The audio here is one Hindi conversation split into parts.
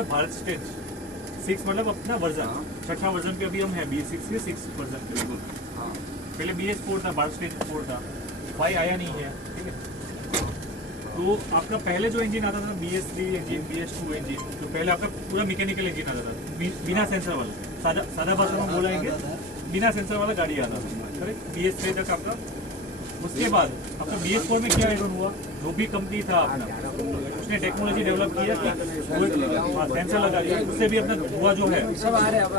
है भारत स्टेज 6 मतलब अपना वर्जन, छठा वर्जन पे अभी हम है BS6 के 6 वर्जन पे। पहले BS4 था, भारत स्टेज 4 था, 5 आया नहीं है, ठीक है। तो आपका पहले जो इंजन आता था BS3 इंजन, BS2 इंजन, जो पहले आपका पूरा मैकेनिकल इंजन आता था, बिना सेंसर वाला, सादा भाषा में बोलाएंगे बिना सेंसर वाला गाड़ी आता था, करेक्ट। BS3 तक आपका। उसके बाद आपका BS4 में क्या एडन हुआ, जो भी कंपनी था अपना, उसने टेक्नोलॉजी डेवलप किया कि सेंसर लगा दिया, उससे भी अपना धुआं जो है सब आ रहे, अब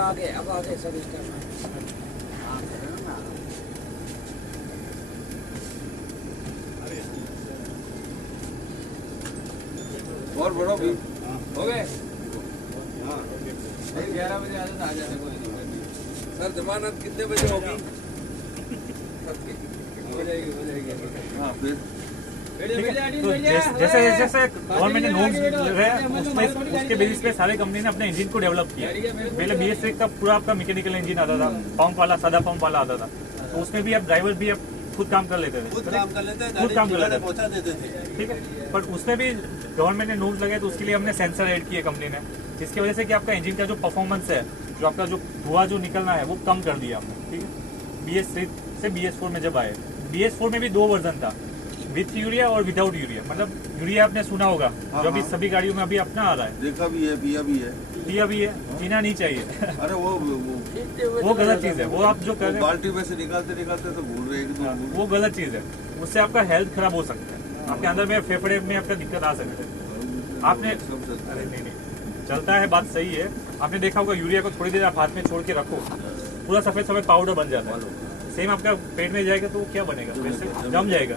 आगे सब स्टार्ट। और बड़ो भी हो गए। 11 बजे आ जाते कोई दिक्कत नहीं। सर जमानत कितने बजे होगी? हो जाएगी। हाँ फिर ठीक है। तो जैसे जैसे गवर्नमेंट ने नॉर्म्स रहे, उसके बेसिस पे सारे कंपनी ने अपने इंजन को डेवलप किया। पहले BS6 का पूरा आपका मैकेनिकल इंजन आता था, पंप वाला, सादा पंप वाला आता था, तो उसमें भी आप ड्राइवर भी आप खुद काम कर लेते थे, खुद काम कर लेते पहुंचा देते थे, ठीक है। पर उसमें भी गवर्नमेंट ने नॉर्म्स लगाए, तो उसके लिए हमने सेंसर ऐड किए कंपनी ने, जिसकी वजह से कि आपका इंजन का जो परफॉर्मेंस है, जो आपका जो धुआं जो निकलना है, वो कम कर दिया हमने, ठीक है। BS3 से BS4 में जब आए, BS4 में भी 2 वर्जन था, विथ यूरिया और विदाउट यूरिया। मतलब यूरिया आपने सुना होगा, जो अभी सभी गाड़ियों में अभी अपना आ रहा है, देखा भी है, पिया भी है, पिया भी है, जीना नहीं चाहिए। अरे वो गलत चीज है, वो आप जो कर रहे हैं बाल्टी में से निकालते तो भूल रहे हैं, वो गलत चीज है, उससे आपका हेल्थ खराब हो सकता है, आपके अंदर में फेफड़े में आपका दिक्कत आ सकता है। आपने अरे नहीं चलता है, बात सही है। आपने देखा होगा यूरिया को थोड़ी देर आप हाथ में छोड़ के रखो, पूरा सफेद सफेद पाउडर बन जाता है। सेम आपका पेट में जाएगा तो वो क्या बनेगा, वैसे जम जाएगा।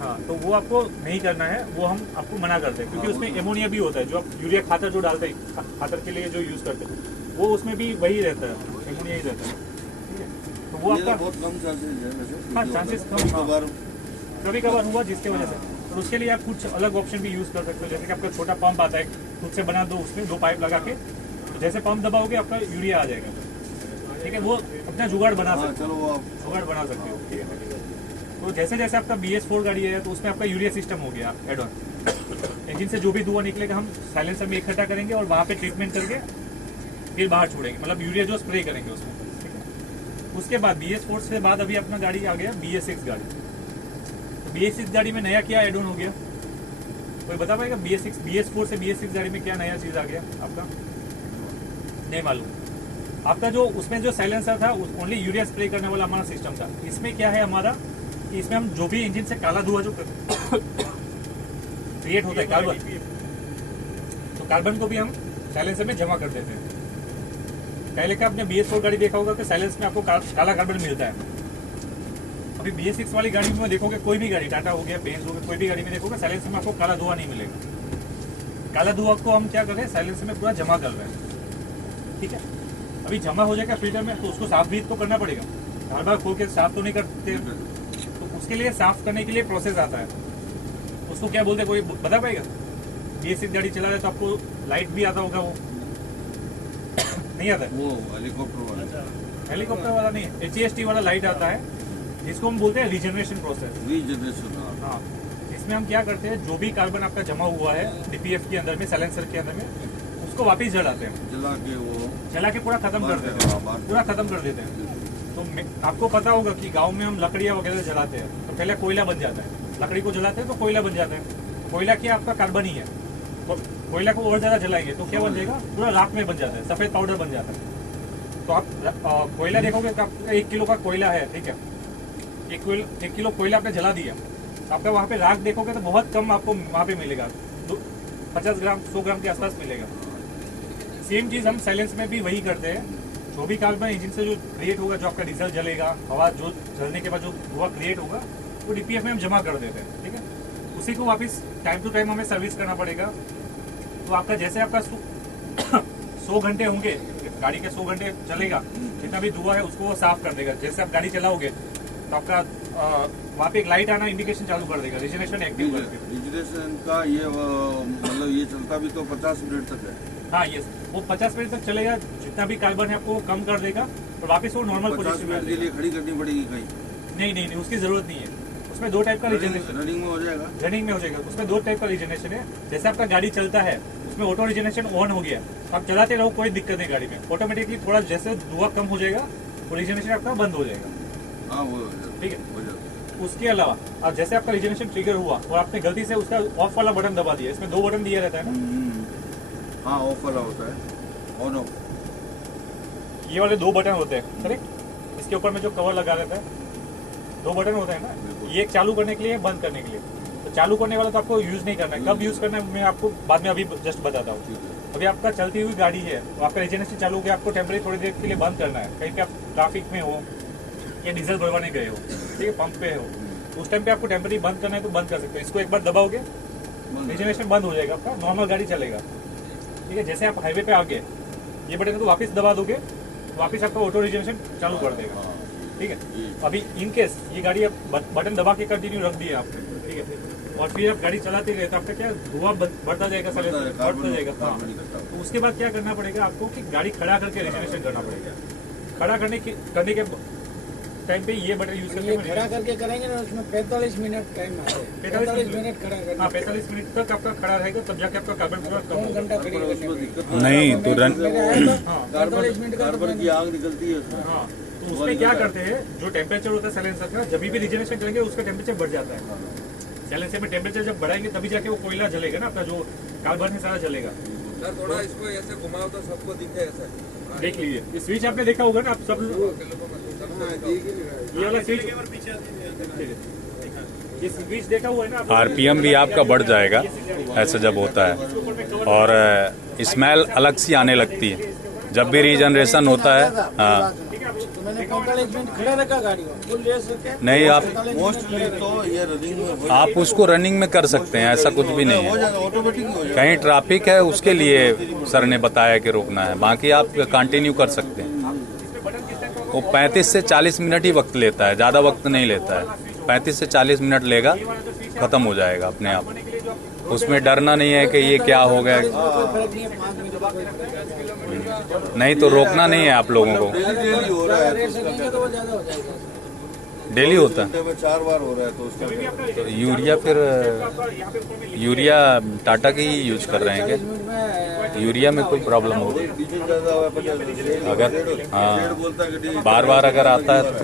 हाँ, तो वो आपको नहीं करना है, वो हम आपको मना करते हैं, क्योंकि उसमें एमोनिया भी होता है, जो आप यूरिया खातर जो डालते हैं, खातर के लिए जो यूज करते हैं, वो उसमें भी वही रहता है, एमोनिया ही रहता है, ठीक है। तो वो आपका बहुत कम चांसेस है, हाँ चांसेस कम, कभी कभार हुआ जिसकी वजह से। तो उसके लिए आप कुछ अलग ऑप्शन भी यूज कर सकते हो, जैसे कि आपका छोटा पंप आता है, खुद से बना दो, उसमें 2 पाइप लगा के, तो जैसे पंप दबाओगे आपका यूरिया आ जाएगा, ठीक है। वो अपना जुगाड़ बना सकते हो, जुगाड़ बना सकते हो, ठीक है। तो जैसे जैसे आपका BS4 गाड़ी है, तो उसमें आपका यूरिया सिस्टम हो गया एड ऑन। इंजन से जो भी धुआं निकलेगा हम साइलेंसर में इकट्ठा करेंगे और वहाँ पे ट्रीटमेंट करके फिर बाहर छोड़ेंगे, मतलब यूरिया जो स्प्रे करेंगे उसमें, ठीक है। उसके बाद BS4 से बाद अभी अपना गाड़ी आ गया BS6 गाड़ी। तो BS6 गाड़ी में नया क्या एड ऑन हो गया, कोई बता पाएगा? BS4 से BS6 गाड़ी में क्या नया चीज आ गया आपका? नहीं मालूम। आपका जो उसमें जो साइलेंसर था, ओनली यूरिया स्प्रे करने वाला हमारा सिस्टम था। इसमें क्या है हमारा कि इसमें हम जो भी इंजन से काला धुआं जो क्रिएट होता है कार्बन, तो कार्बन को भी हम साइलेंसर में जमा कर देते हैं। पहले का आपने BS4 गाड़ी देखा होगा कि साइलेंस में आपको काला कार्बन मिलता है। अभी BS6 वाली गाड़ी में देखोगे, कोई भी गाड़ी, टाटा हो गया, बेंज हो गया, कोई भी गाड़ी में देखोगे साइलेंसर में आपको काला धुआं नहीं मिलेगा। काला धुआं को हम क्या कर रहे हैं, साइलेंसर में पूरा जमा कर रहे हैं, ठीक है। अभी जमा हो जाएगा फिल्टर में, तो उसको साफ भी तो करना पड़ेगा, हर बार खोल के साफ तो नहीं करते, तो उसके लिए साफ करने के लिए प्रोसेस आता है, उसको क्या बोलते हैं, कोई बता पाएगा? BS6 गाड़ी चला रहे तो आपको लाइट भी आता होगा, वो नहीं आता है, वो हेलीकॉप्टर वाला नहीं, HEST वाला लाइट आता है, जिसको हम बोलते हैं रीजनरेशन प्रोसेस। हाँ, इसमें हम क्या करते हैं, जो भी कार्बन आपका जमा हुआ है DPF के अंदर में, साइलेंसर के अंदर में, उसको वापिस जलाते हैं, जला के पूरा खत्म कर देते हैं, पूरा खत्म कर देते हैं। तो आपको पता होगा कि गांव में हम लकड़ियां वगैरह जलाते हैं, तो पहले कोयला बन जाता है, लकड़ी को जलाते हैं तो कोयला बन जाता है। कोयला क्या आपका कार्बन ही है, तो कोयला को और ज्यादा जलाएंगे तो क्या बन जाएगा, पूरा राख में बन जाता है, सफेद पाउडर बन जाता है। तो आप कोयला देखोगे तो आपका 1 किलो का कोयला है, ठीक है, 1 किलो कोयला आपने जला दिया, आपका वहाँ पे राख देखोगे तो बहुत कम आपको वहाँ पे मिलेगा, 50 ग्राम 100 ग्राम के आसपास मिलेगा। सेम चीज हम साइलेंस में भी वही करते हैं, जो भी कार्बन इंजन से जो क्रिएट होगा, जो आपका डीजल जलेगा, हवा जो जलने के बाद जो धुआं क्रिएट होगा, वो DPF में हम जमा कर देते हैं, ठीक है। उसी को वापस टाइम टू टाइम हमें सर्विस करना पड़ेगा। तो आपका जैसे आपका 100 घंटे होंगे, गाड़ी के 100 घंटे चलेगा, जितना भी धुआं है उसको वो साफ कर देगा। जैसे आप गाड़ी चलाओगे तो आपका वहाँ पे एक लाइट आना इंडिकेशन चालू कर देगा, रिजर्वेशन एक्टिव कर देगा। रिजर्वेशन का ये मतलब ये चलता भी तो 50 मिनट तक है। हाँ यस, वो 50 मिनट तक चलेगा, जितना भी कार्बन है आपको कम कर देगा और वापस वो नॉर्मल पोजीशन में आ के जाएगा। लिए खड़ी करनी पड़ेगी कहीं? नहीं, उसकी जरूरत नहीं है। उसमें 2 टाइप का रीजनरेशन, रनिंग में हो जाएगा, रनिंग में हो जाएगा। उसमें 2 टाइप का रीजनरेशन है। जैसे आपका गाड़ी चलता है उसमें ऑटो रिजनरेशन ऑन हो गया, आप चलाते रहो कोई दिक्कत नहीं गाड़ी में, ऑटोमेटिकली थोड़ा जैसे धुआं कम हो जाएगा वो रिजनरेशन आपका बंद हो जाएगा। हाँ वो हो जाता ठीक है, हो जाता उसके अलावा अब जैसे आपका रिजनरेशन ट्रिगर हुआ और आपने गलती से उसका ऑफ वाला बटन दबा दिया, इसमें 2 बटन दिया रहता है ना, हाँ ऑफ वाला होता है, ऑन ऑफ। ये वाले 2 बटन होते हैं करेक्ट, इसके ऊपर में जो कवर लगा रहता है 2 बटन होता है ना, बिल्कुल। ये एक चालू करने के लिए, बंद करने के लिए। तो चालू करने वाला तो आपको यूज नहीं करना है, कब यूज करना है मैं आपको बाद में अभी जस्ट बताता हूँ। ठीक है। अभी आपका चलती हुई गाड़ी है, तो आपका रिजनरेशन चालू हो गया, आपको टेम्परेरी थोड़ी देर के लिए बंद करना है, कहीं पे आप ट्रैफिक में हो या डीजल भरवाने गए हो, ठीक है, पंप पे हो, तो उस टाइम पे आपको टेम्परेरी बंद करना है तो बंद कर सकते हो। इसको एक बार दबाओगे रिजनरेशन बंद हो जाएगा आपका, नॉर्मल गाड़ी चलेगा। ठीक है, जैसे आप हाईवे पे आ गए ये बटन को वापस दबा दोगे, वापस आपका ऑटो रिजनरेशन चालू कर देगा। हाँ, ठीक है, अभी इन केस ये गाड़ी आप बटन दबा के कंटिन्यू रख दिए आपने, ठीक है, और फिर आप गाड़ी चलाते गए तो आपका क्या धुआं बढ़ता जाएगा, बढ़ता जाएगा। हाँ, तो उसके बाद क्या करना पड़ेगा आपको कि गाड़ी खड़ा करके रिजर्वेशन करना पड़ेगा। खड़ा करने के टाइम पे ये बटन यूज ये करके खड़ा करके करेंगे ना, उसमें 45 मिनट टाइम है, 45 मिनट खड़ा करना। हाँ 45 मिनट तक आपका खड़ा रहेगा, तब जाके आपका कार्बन कम 2 होगा। घंटा खड़ी करनी उसमें पड़ेगी। दिक्कत नहीं तो रन हाँ 45 मिनट का कार्बन की आग निकलती है उसमें। हाँ, तो उसमें क्या करते हैं, जो टेम्परेचर होता है साइलेंसर का, जब भी रिजर्वेशन करेंगे उसका टेम्परेचर बढ़ जाता है। साइलेंसर में टेम्परेचर जब बढ़ाएंगे तभी जाके वो कोयला जलेगा ना, अपना जो कार्बन है सारा जलेगा। सर थोड़ा इसको ऐसे घुमाओ तो सबको दिखे ऐसे। देख लीजिए, ये स्विच आपने देखा होगा ना, आप सब ये वाला स्विच, ये स्विच देखा हुआ है ना, आरपीएम भी आपका बढ़ जाएगा ऐसा जब होता है, और स्मेल अलग सी आने लगती है जब भी रीजनरेशन होता है। हाँ तो मैंने 45 मिनट खड़ा रखा गाड़ी को, फुल रेस करके। नहीं, आप मोस्टली तो ये रनिंग में हो आप उसको रनिंग में कर सकते हैं, ऐसा कुछ भी नहीं है। जाएगा, ऑटोमेटिक हो जाएगा। कहीं ट्रैफिक है उसके लिए सर ने बताया कि रोकना है, बाकी आप कंटिन्यू कर सकते हैं। वो 35 से 40 मिनट ही वक्त लेता है, ज़्यादा वक्त नहीं लेता है, 35 से 40 मिनट लेगा, ख़त्म हो जाएगा अपने आप। उसमें डरना नहीं है कि ये क्या हो गया, कोई फर्क नहीं है, 5 मिनट का कोई फर्क नहीं। नहीं तो रोकना नहीं है आप लोगों को। डेली हो रहा है तो रेस उसका रखेंगे तो वो ज्यादा हो जाएगा। डेली होता है घंटे में 4 बार हो रहा है तो उसका तो यूरिया, फिर यूरिया टाटा की ही यूज कर रहे हैं 40 क्या? मिनट में यूरिया में कोई प्रॉब्लम होगी डीजल ज्यादा हुआ है, अगर, हाँ बोलता है कि बार बार अगर आता है तो